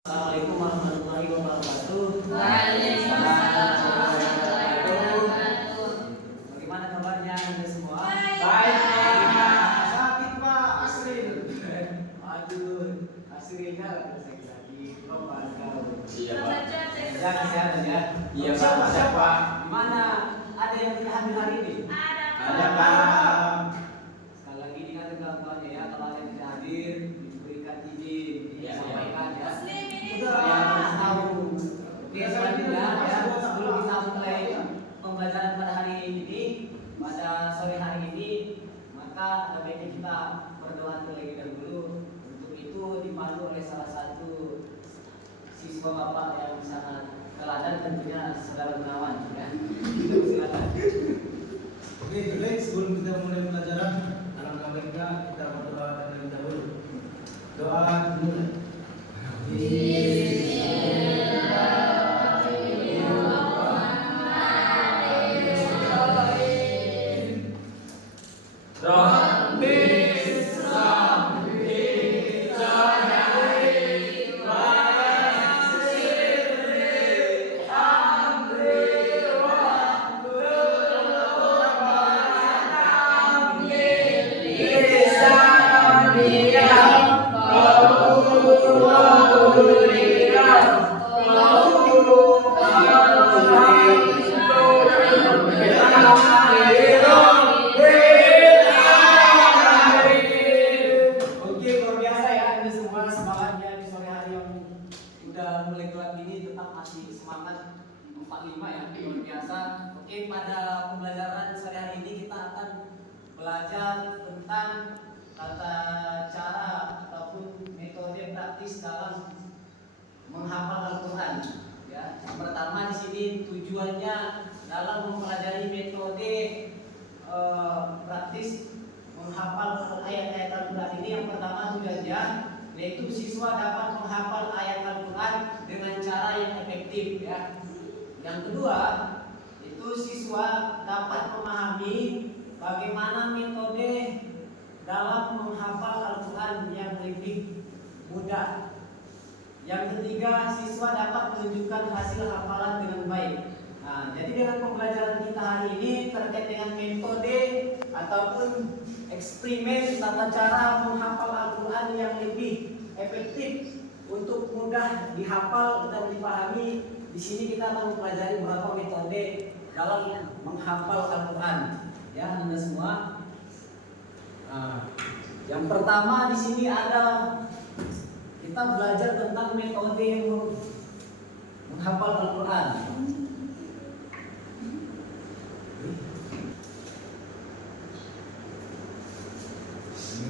Assalamualaikum warahmatullahi wabarakatuh. Waalaikumsalam warahmatullahi wabarakatuh. Bagaimana kabarnya Anda semua? Baik, Pak. Sakit Pak Asril. Aduh, Asrilnya sakit. Bapak kau. Iya Pak. Ya kesehatan ya. Iya, Pak. Siapa? Gimana? Ada yang tidak hadir hari ini? Ada Pak. Sekali lagi diingatkan kawan-kawannya ya, kalau ada yang tidak hadir diberikan izin Iya, disampaikan ya. Udah. Ya, tahu. Oke, selanjutnya ya, sebelum kita mulai pembelajaran pada hari ini, pada sore hari ini, maka ada baiknya kita berdoa terlebih dahulu. Untuk itu dipandu oleh salah satu siswa Bapak yang sangat teladan, tentunya saudara Gunawan ya. Silakan. Oke, baik, sebelum kita mulai pelajaran, alangkah baiknya kita berdoa terlebih dahulu. Doa dulu. Oke, luar biasa ya, Anda semua semangatnya di sore hari yang udah mulai gelap ini tetap masih semangat 45 ya, luar biasa. Oke, pada pembelajaran sore hari ini kita akan belajar tentang tata cara ataupun metode praktis dalam menghafal Al-Quran. Ya, yang pertama di sini tujuannya dalam mempelajari metode praktis menghafal ayat-ayat Al-Quran ini. Yang pertama tujuannya yaitu siswa dapat menghafal ayat Al-Quran dengan cara yang efektif ya. Yang kedua itu siswa dapat memahami bagaimana metode dalam menghafal Al-Quran yang lebih mudah. Yang ketiga, siswa dapat menunjukkan hasil hafalan dengan baik. Nah, jadi dengan pembelajaran kita hari ini terkait dengan metode ataupun eksperimen tata cara menghafal Al-Quran yang lebih efektif untuk mudah dihafal dan dipahami. Di sini kita akan mempelajari beberapa metode dalam menghafal Al-Quran. Ya, Anda semua. Nah, yang pertama di sini ada kita belajar tentang metode menghafal Al-Quran.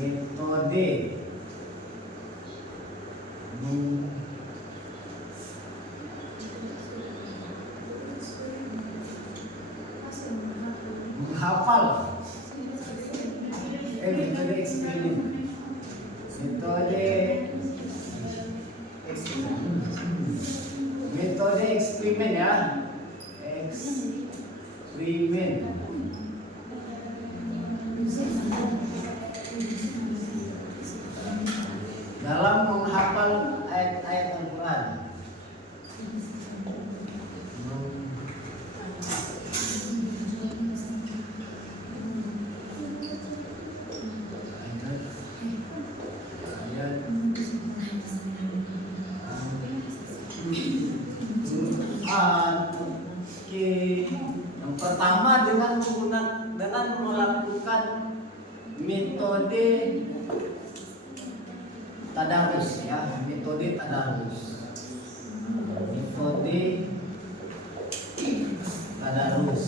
Metode menghafal. Metode eksperimen. Metode eksperimen ya. Eksperimen. Dalam menghafal ayat-ayat Al-Quran. Yang pertama dengan melakukan metode tadarus ya, metode tadarus. Metode tadarus.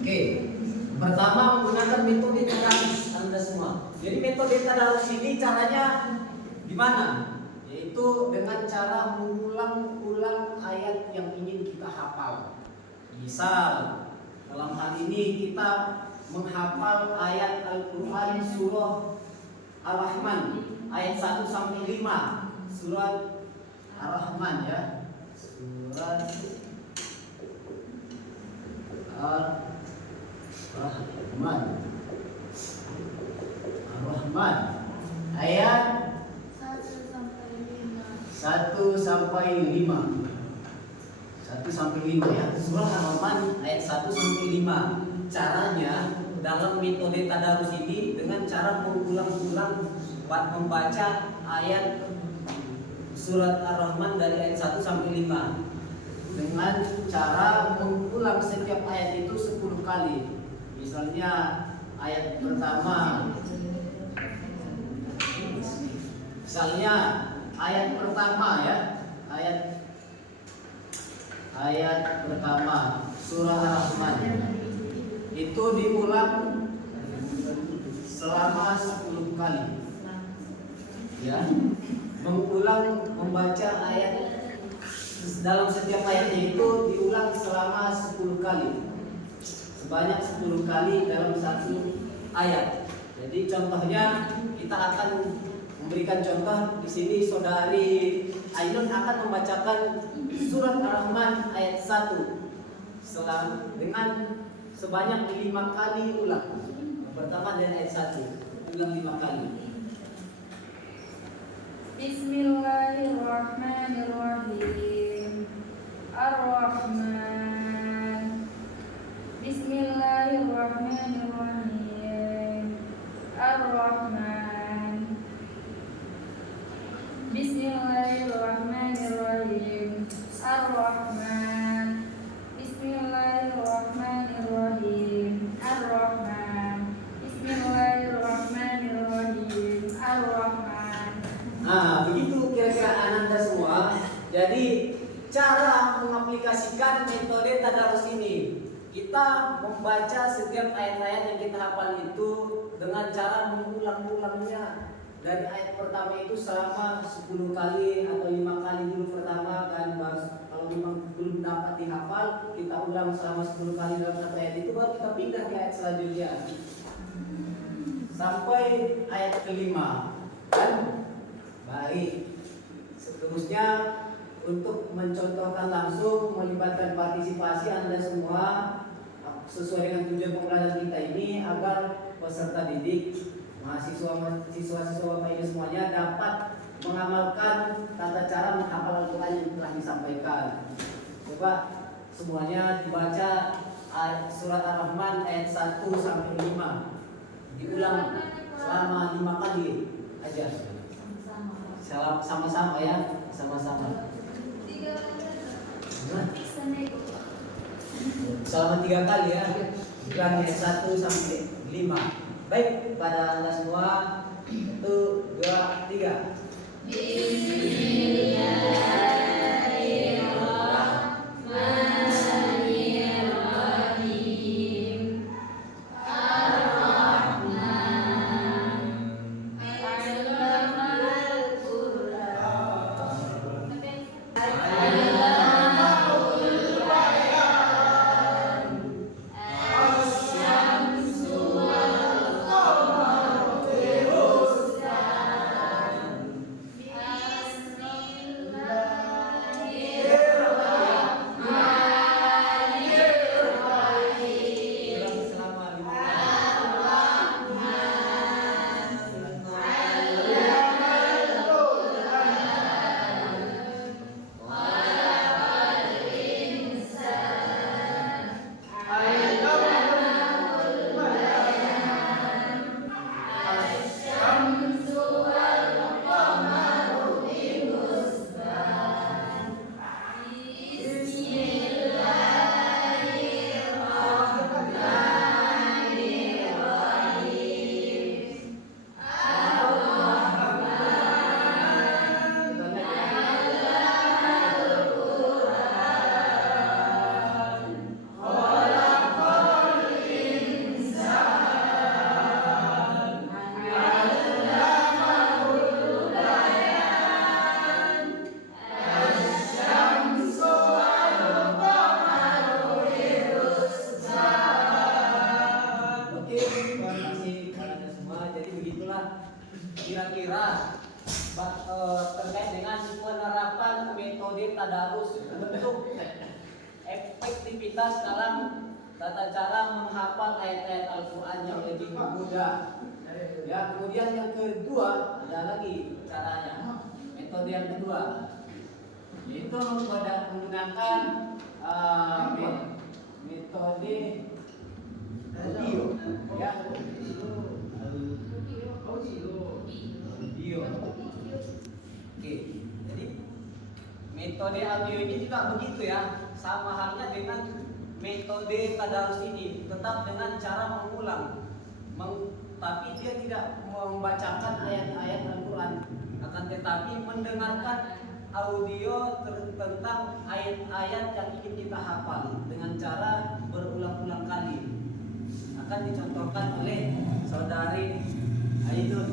Oke, pertama menggunakan metode tadarus Anda semua. Jadi metode tadarus ini caranya gimana? Yaitu dengan cara mengulang-ulang ayat yang ingin kita hafal. Misal dalam hal ini kita menghafal ayat Al-Quran surah Ar-Rahman ayat 1 sampai 5. Surat Ar-Rahman ya. Surat Ar-Rahman. Ar-Rahman. ayat 1 sampai 5. 1 sampai 5. 1 sampai 5 ya. Surah Ar-Rahman ayat 1 sampai 5. Caranya dalam metode tadarus ini dengan cara mengulang-ulang membaca ayat surat Ar-Rahman dari ayat 1 sampai 5 dengan cara mengulang setiap ayat itu 10 kali. Misalnya ayat pertama, ya, ayat pertama surah Ar-Rahman itu diulang selama 10 kali. Ya, mengulang membaca ayat dalam setiap ayatnya itu diulang selama 10 kali. Sebanyak 10 kali dalam satu ayat. Jadi contohnya kita akan memberikan contoh di sini. Saudari Ainun akan membacakan surat Ar-Rahman ayat 1 dengan sebanyak 5 kali ulang. Yang pertama dari ayat 1 ulang 5 kali. Bismillahirrahmanirrahim. Ar-Rahman. Bismillahirrahmanirrahim. Ar-Rahman. Bismillahirrahmanirrahim. Ar-Rahman. Bismillahirrahmanirrahim. Ar-Rahman. Bismillahirrahmanirrahim. Ar-Rahman. Nah, begitu kira-kira Ananda semua. Jadi cara mengaplikasikan metode tadarus ini, kita membaca setiap ayat-ayat yang kita hafal itu dengan cara mengulang-ulangnya dari ayat pertama itu selama 10 kali atau 5 kali dulu pertama kan. Kalau memang belum dapat dihafal, kita ulang selama 10 kali dalam satu ayat itu, baru kita pindah ke ayat selanjutnya sampai ayat kelima kan. Baik, seterusnya untuk mencontohkan langsung melibatkan partisipasi Anda semua sesuai dengan tujuan pembelajaran kita ini, agar peserta didik, siswa-siswa Bapak Ibu semuanya dapat mengamalkan tata cara menghafal Al-Quran yang telah disampaikan. Coba semuanya dibaca surat Ar-Rahman ayat 1 sampai 5. Diulang selama 5 kali aja. Sama-sama ya, sama-sama. Selama 3 kali ya. Ulang ayat 1 sampai 5. Baik, pada Anda semua. 1, 2, 3. Bismillahirrahmanirrahim. Ar-Rahman. Allamal Qur'an. Allamahul Bayan. Asy-syamsu wal qamaru bi-husban. Bismillahirrahmanirrahim. Ulang selama 5 kali. Oke, terima kasih kepada semua. Jadi begitulah kira-kira terkait dengan penerapan metode tadarus bentuk efektivitas dalam tata cara menghafal ayat-ayat Al-Quran yang lebih mudah. Ya, kemudian yang kedua ada lagi caranya. Metode yang kedua yaitu menggunakan metode audio, ya. Audio. Oke, jadi metode audio ini juga begitu ya, sama halnya dengan metode tadarus ini, tetap dengan cara mengulang, tapi dia tidak membacakan ayat-ayat Al-Quran, akan tetapi mendengarkan audio tentang ayat-ayat yang ingin kita hafal dengan cara berulang-ulang kali. Akan dicontohkan oleh saudari Ainun.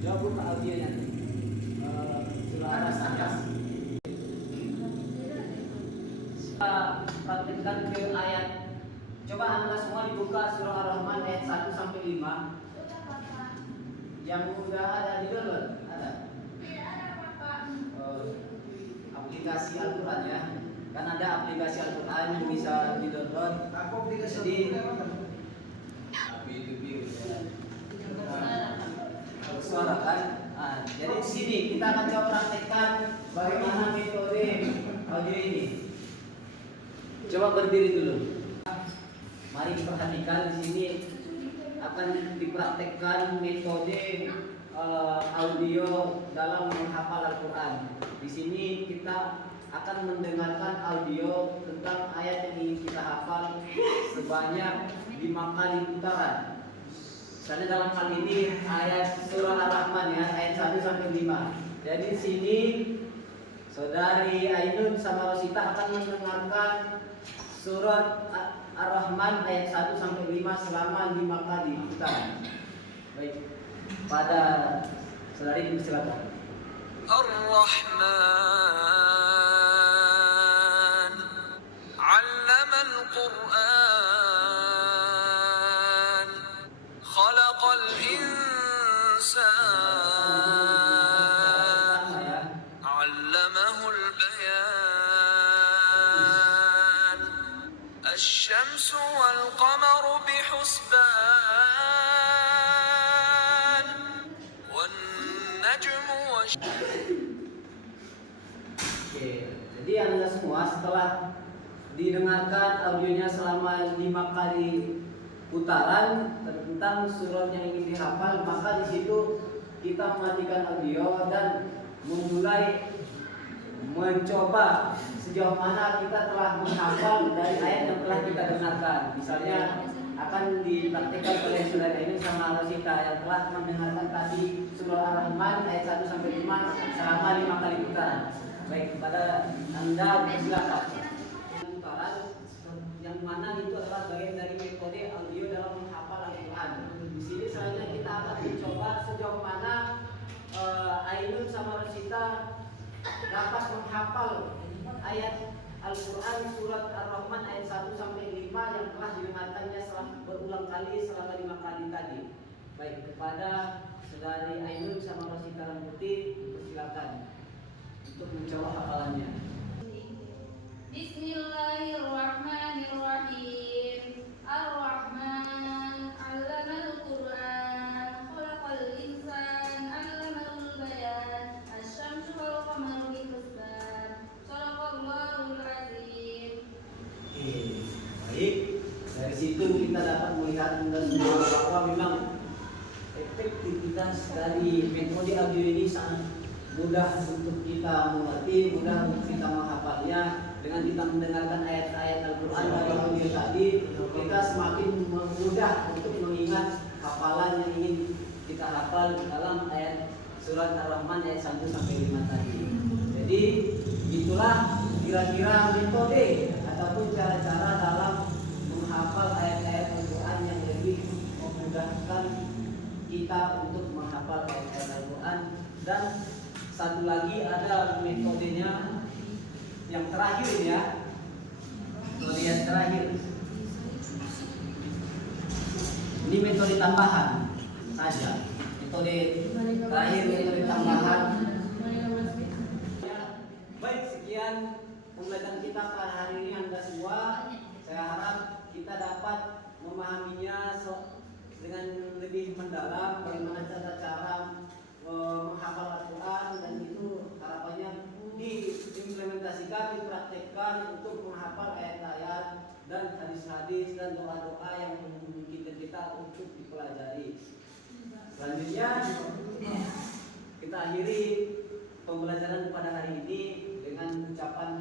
Coba buka audionya. Surah As-Sajas. Kita praktekkan ke ayat. Coba anda semua dibuka surah Ar-Rahman ayat 1 sampai 5. Yang udah ada di download? Ada? Aplikasi Al-Quran ya. Kan ada aplikasi Al-Quran yang bisa di download. Aku aplikasi Jadi Al-Quran. Suara kan? Jadi di sini kita akan coba praktekkan bagaimana metode audio ini. Coba berdiri dulu. Mari perhatikan di sini akan dipraktekkan metode audio dalam menghafal Al-Quran. Di sini kita akan mendengarkan audio tentang ayat yang ingin kita hafal sebanyak 5 kali putaran. Misalnya dalam hal ini ayat surah Ar-Rahman ya, ayat 1 sampai 5. Jadi di sini saudari Ainun sama Rosita akan mendengarkan surat Ar-Rahman ayat 1 sampai 5 selama 5 kali putaran. Baik. Pada saudari silakan. Ar-Rahman 'allama al-Qur'an khalaqal insan 'allamahul bayan asy-syamsu wal qamaru bihusban wan najmu wash. Oke, jadi anda semua setelah didengarkan audionya selama 5 kali putaran tentang surat yang ingin dihafal, maka di situ kita mematikan audio dan memulai mencoba sejauh mana kita telah menghafal dari ayat yang telah kita dengarkan. Misalnya akan dipraktikkan oleh saudara ini sama Rosita yang telah mendengarkan tadi surah Ar-Rahman ayat 1 sampai 5 selama 5 kali putaran. Baik, kepada anda silakan. Putaran yang mana itu adalah bagian dari metode audio dalam menghafal Al-Quran. Di sini selanjutnya kita akan mencoba sejauh mana Ainun sama Rosita dapat menghafal ayat Al-Quran surat Ar-Rahman ayat 1 sampai 5 yang telah didengarkannya berulang kali selama 5 kali tadi. Baik, kepada saudari Ainun sama Rosita Rambuti dipersilakan untuk mencoba hafalannya. Bismillahirrahmanirrahim. Ar-Rahman 'allamal Qur'an khalaqal insan 'allamal bayan asy-syamsu wal qamaru bihusban. Shadaqallahul azim. Oke, baik. Dari situ kita dapat melihat semua bahwa memang efektivitas dari metode audio ini sangat mudah untuk kita mengerti, mudah untuk kita menghafalnya. Dengan kita mendengarkan ayat-ayat Al-Quran dari audio tadi, kita semakin mudah untuk mengingat hafalan yang ingin kita hafal dalam ayat surat Ar-Rahman ayat 1 sampai 5 tadi. Jadi itulah kira-kira metode ataupun cara-cara dalam menghafal ayat-ayat Al-Quran yang lebih memudahkan kita untuk menghafal ayat-ayat Al-Quran. Dan satu lagi ada metodenya yang terakhir ya, metode yang terakhir. Ini metode tambahan saja. Metode terakhir, metode tambahan. Ya, baik, sekian pembelajaran kita pada hari ini Anda semua. dapat memahaminya dengan lebih mendalam, bagaimana cara-cara menghafal Al-Quran, dan itu harapannya diimplementasikan, dipraktekkan untuk menghafal ayat-ayat dan hadis-hadis dan doa-doa yang memungkinkan kita untuk dipelajari. Selanjutnya kita akhiri pembelajaran pada hari ini dengan ucapan